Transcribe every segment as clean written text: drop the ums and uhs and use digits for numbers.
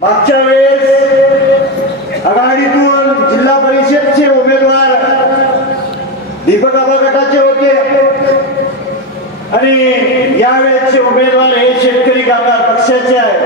मागच्या वेळेस आघाडीतून जिल्हा परिषदचे उमेदवार दीपक आबा गटाचे होते आणि यावेळेचे उमेदवार हे शेतकरी कामगार पक्षाचे आहेत.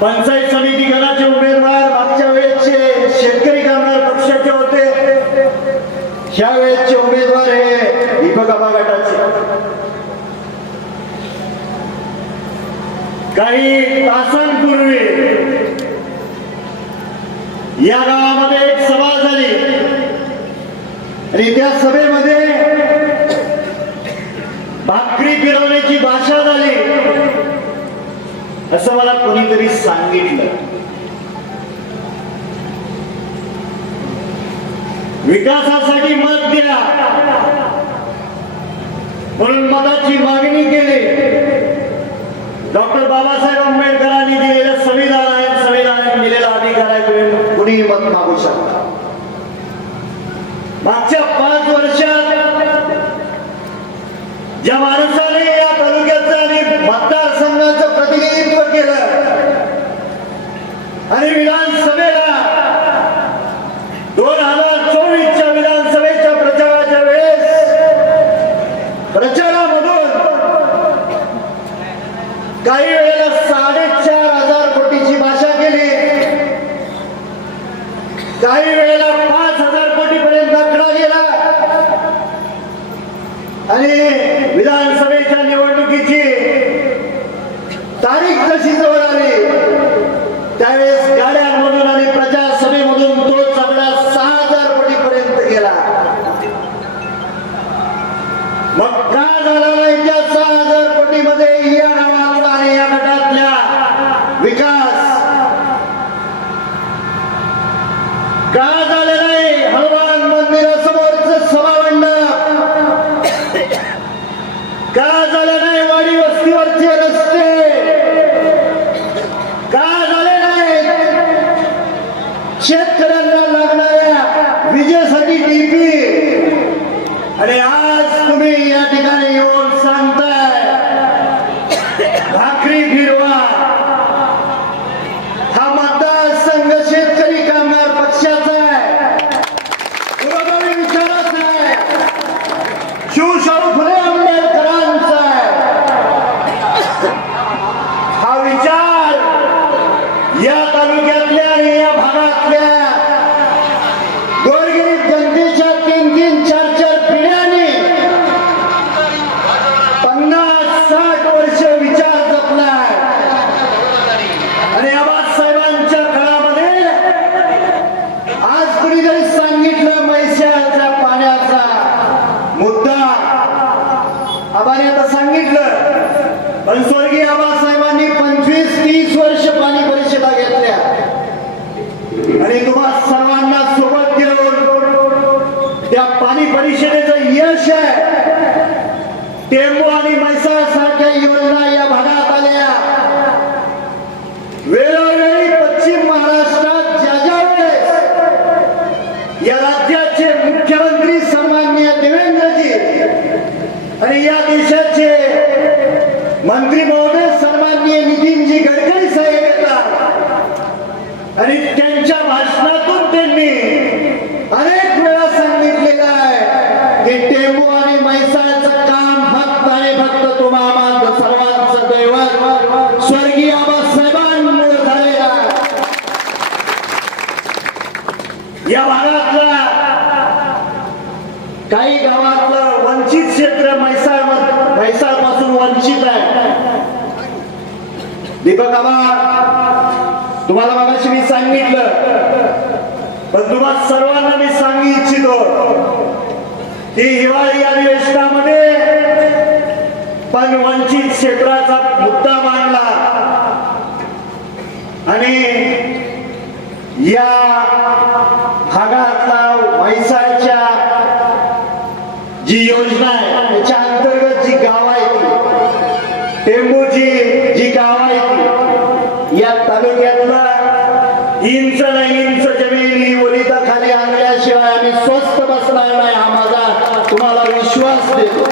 पंचायत समिती गणाचे उमेदवार मागच्या वेळेचे शेतकरी कामगार पक्षाचे होते. ह्या वेळेचे उमेदवार हे दीपक आबा गटाचे. काही तासांपूर्वी या गावामध्ये एक सभा झाली आणि त्या सभेमध्ये भाकरी फिरवण्याची भाषा झाली असं मला कोणीतरी सांगितलं. विकासासाठी मत द्या म्हणून मताची मागणी केली. डॉक्टर बाबासाहेब आंबेडकरांनी दिलेलं संविधान आहे, संविधानाने दिलेला अधिकार आहे, तुम्ही कुणीही मत मागू शकता. मागच्या 5 वर्षात ज्या माणसाने या तालुक्याचं आणि मतदारसंघाचं प्रतिनिधित्व केलं आणि विधानसभेला 2024च्या विधानसभेच्या प्रचाराच्या वेळेस प्रचारामधून काही वेळेला 4,500 कोटीची भाषा केली, काही वेळेला 5,000 कोटीपर्यंत आकडा गेला आणि विधानसभेच्या निवडणुकीची तारीख जशी जवळ आली त्यावेळेस गाड्यांमधून आणि प्रचारसभेमधून तो आकडा 6,000 कोटीपर्यंत गेला. मग का झाला नाही त्या 6,000 कोटीमध्ये या गावातला आणि या गटातल्या विकास का झाले नाही? हनुमान मंदिरासमोरच सभामंडप का झाले नाही? वाडी वस्तीवरचे रस्ते का झाले नाही? शेतकऱ्यांना लागणाऱ्या विजेसाठी डीपी आणि आज तुम्ही या ठिकाणी येऊन सांगताय भाकरी फिरवा. हा मतदारसंघ शेतकरी कामगार पक्षाचा आहे, पुरोगामी विचाराचा आहे, शिवशाहू फुले आंबेडकरांचा आहे. हा विचार या तालुक्यातल्या आणि या भागातल्या गोरगरीब जनतेच्या 3-3, 4-4 पिढ्यांनी 50-60 वर्ष विचार जपलाय आणि आबासाहेबांच्या काळामध्ये आज कुणीतरी सांगितलं म्हैसाळच्या पाण्याचा मुद्दा. आबाने आता सांगितलं पण स्वर्गीय आबासाहेबांनी 25-30 वर्ष पाणी परिषदा घेतल्या आणि तुम्हा सर्वांना सोबत घेऊन त्या पाणी परिषदेचं यश आहे. टेंबू आणि म्हैसाळ सारख्या योजना या भागात आल्या. वेळोवेळी पश्चिम महाराष्ट्रात ज्या वेळेस या राज्याचे मुख्यमंत्री सन्माननीय देवेंद्रजी आणि या देशाचे मंत्री महोदय सन्माननीय नितीनजी गडकरी साहेब येतात आणि त्यांच्या भाषणातून त्यांनी अनेक वेळा सांगितलेलं आहे की टेंबू आणि म्हैसाळचं काम फक्त आणि फक्त तुम्हाला सर्वांचं दैवत स्वर्गीय आबासाहेबांमुळे झालेलं आहे. या भागातला काही गावातलं वंचित क्षेत्र म्हैसाळ पासून वंचित आहे. दीपक आबा तुम्हाला मगाशी मी सांगितलं पण तुम्हाला सर्वांना मी सांगू इच्छितो की हिवाळी अधिवेशनामध्ये पण वंचित क्षेत्राचा मुद्दा मांडला आणि या भागातला म्हैसाळच्या जी योजना आहे त्याच्या अंतर्गत जी गाव आहे टेंबूची जी गाव आहे या तालुक्यातला इंच न इंच जमिनी ओलिता खाली आणल्याशिवाय आम्ही स्वस्त बसणार नाही हा माझा तुम्हाला विश्वास देतो.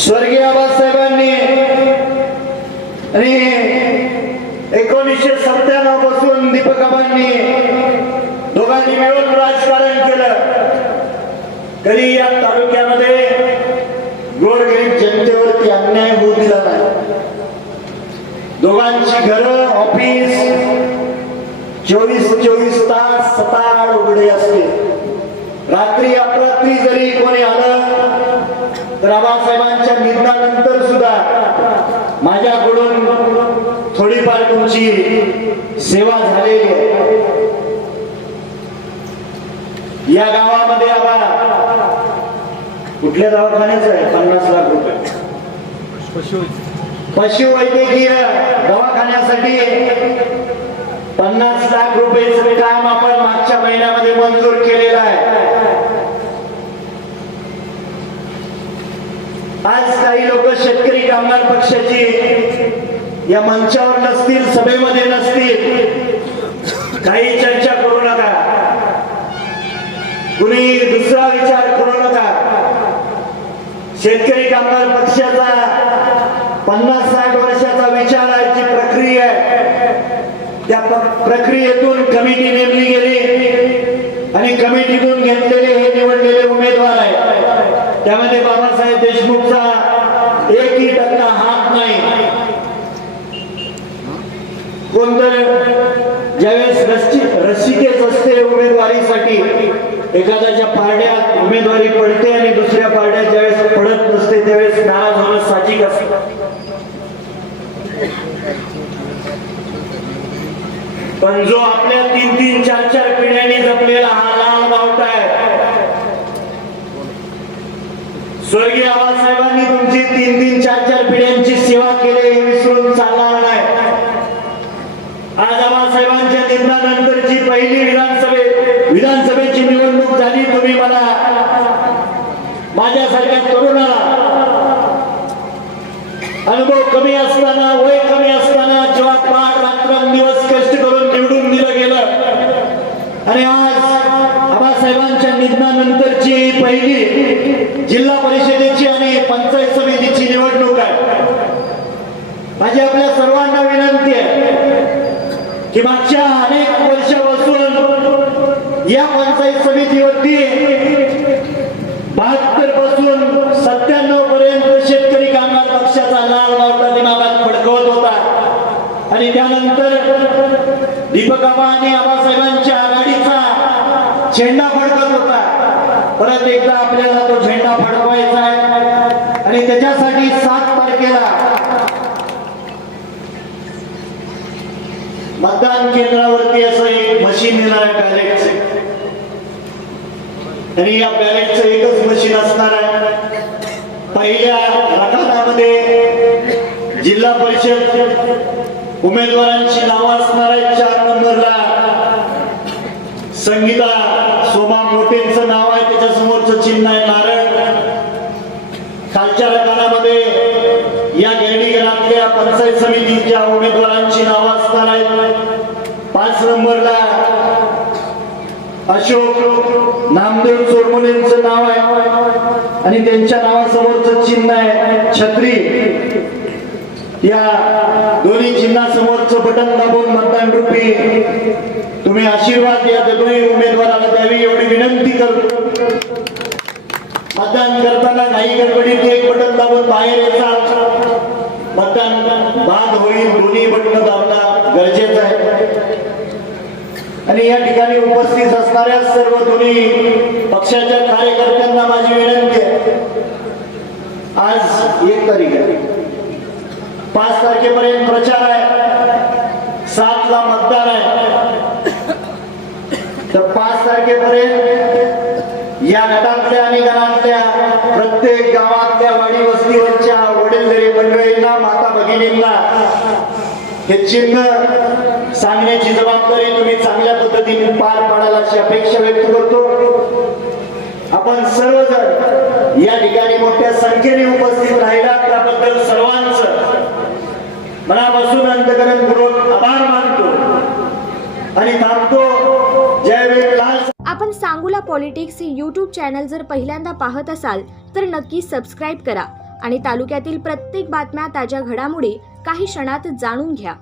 स्वर्गीय आबासाहेबांनी आणि 1997 पासून दीपकाबांनी दोघांनी मिळून राजकारण केलं. कधी या तालुक्यामध्ये गोरगरीब जनतेवरती अन्याय होऊ दिला नाही. दोघांची घरं ऑफिस 24 तास सताड उघडे असते. रात्री अपरात्री जरी कोणी आलं तर आबासाहेबांच्या निधनानंतर सुद्धा माझ्याकडून थोडीफार तुमची सेवा झालेली आहे. या गावामध्ये आबा कुठल्या दवाखान्याचं आहे? 50 लाख रुपये पशुवैद्यकीय दवाखान्यासाठी 50 लाख रुपयाचं काम आपण मागच्या महिन्यामध्ये मंजूर केलेलं आहे. आज काही लोक शेतकरी कामगार पक्षाची या मंचावर नसतील, सभेमध्ये नसतील, काही चर्चा करू नका, कुणी दुसरा विचार करू नका. शेतकरी कामगार पक्षाचा 50-60 वर्षाचा विचाराची प्रक्रिया आहे. त्या प्रक्रियेतून कमिटी नेमली गेली आणि कमिटीतून घेतलेले हे निवडलेले उमेदवार आहेत. त्यामध्ये बाबासाहेब देशमुखचा 1% हात नाही. कोणतं ज्यावेळेस रस्सीकेच असते उमेदवारीसाठी, एखाद्याच्या पारड्यात उमेदवारी पडते आणि दुसऱ्या पारड्यात ज्यावेळेस पडत नसते त्यावेळेस नाराज होणं साहजिक असतं. पण जो आपल्या 3-3, 4-4 पिढ्यांनी जपलेला हा लाल बावटा आहे, स्वर्गीय आबासाहेबांनी तुमची 3-3, 4-4 पिढ्यांची सेवा केली हे विसरून चालणार नाही. आज आबासाहेबांच्या निधनानंतरची पहिली विधानसभेची निवडणूक झाली. तुम्ही मला माझ्यासारख्या तरुणाला अनुभव कमी असताना, वय कमी असताना, जेव्हा पाठ रात्रंदिवस कष्ट करून निवडून दिलं गेलं आणि आज आबासाहेबांच्या निधनानंतरची पहिली जिल्हा परिषदेची आणि पंचायत समितीची निवडणूक आहे. माझी आपल्या सर्वांना विनंती आहे की मागच्या अनेक वर्षापासून या पंचायत समितीवरती 72 पासून 97 पर्यंत शेतकरी कामगार पक्षाचा लाल बावटा दिमागात फडकवत होता आणि त्यानंतर दीपकाबा आणि आबासाहेबांच्या आघाडीचा झेंडा फडकत होता. परत एकदा आपल्याला तो झेंडा फडकवायचा आहे आणि त्याच्यासाठी 7 तारखेला मतदान केंद्रावरती असं एक मशीन येणार आहे बॅलेटचे, आणि या बॅलेटचं एकच मशीन असणार आहे. पहिल्या रकानामध्ये जिल्हा परिषद उमेदवारांची नावं असणार आहेत. 4 नंबरला संगीता सोमा मोठेंचं नाव आहे, त्याच्या समोरचं चिन्ह आहे नारळ. खालच्या रकानामध्ये या गेरडीगरातल्या पंचायत समितीच्या उमेदवारांची नावं असणार आहेत. 5 नंबरला अशोक नामदेव चोरमुलेंचं नाव आहे आणि त्यांच्या नावासमोरचं चिन्ह आहे छत्री. या दोन्ही चिन्हासमोरचं बटन दाबून मतदान रूपी तुम्ही आशीर्वाद या दोन्ही उमेदवाराला द्यावी एवढी विनंती करतो. मतदान करताना काही गडबडीत एक बटन दाबून बाहेर यायचा. मतदान बाद होईल, दोन्ही बटन दाबणं गरजेचं आहे. आणि या ठिकाणी उपस्थित असणाऱ्या सर्व दोन्ही पक्षाच्या कार्यकर्त्यांना माझी विनंती आहे, आज 1 तारीख आहे, 5 तारखेपर्यंत प्रचार आहे, 7 ला मतदान आहे. तर 5 तारखेपर्यंत या गटातल्या आणि गणातल्या प्रत्येक गावातल्या वाडी वस्तीवरच्या वडीलधारी मंडळींना, माता भगिनींना हे चिन्ह सांगण्याची जबाबदारी तुम्ही चांगल्या पद्धतीने पार पाडाल अशी अपेक्षा व्यक्त करतो. आपण सर्वजण या ठिकाणी मोठ्या संख्येने उपस्थित राहिला त्याबद्दल सर्वांचं मनापासून अंतःकरणपूर्वक आभार मानतो आणि थांबतो. जय लाल. आपण सांगोला पॉलिटिक्स हे YouTube चॅनल जर पहिल्यांदा पाहत असाल तर नक्की सबस्क्राईब करा आणि तालुक्यातील प्रत्येक बातम्या, ताज्या घडामोडी काही क्षणात जाणून घ्या।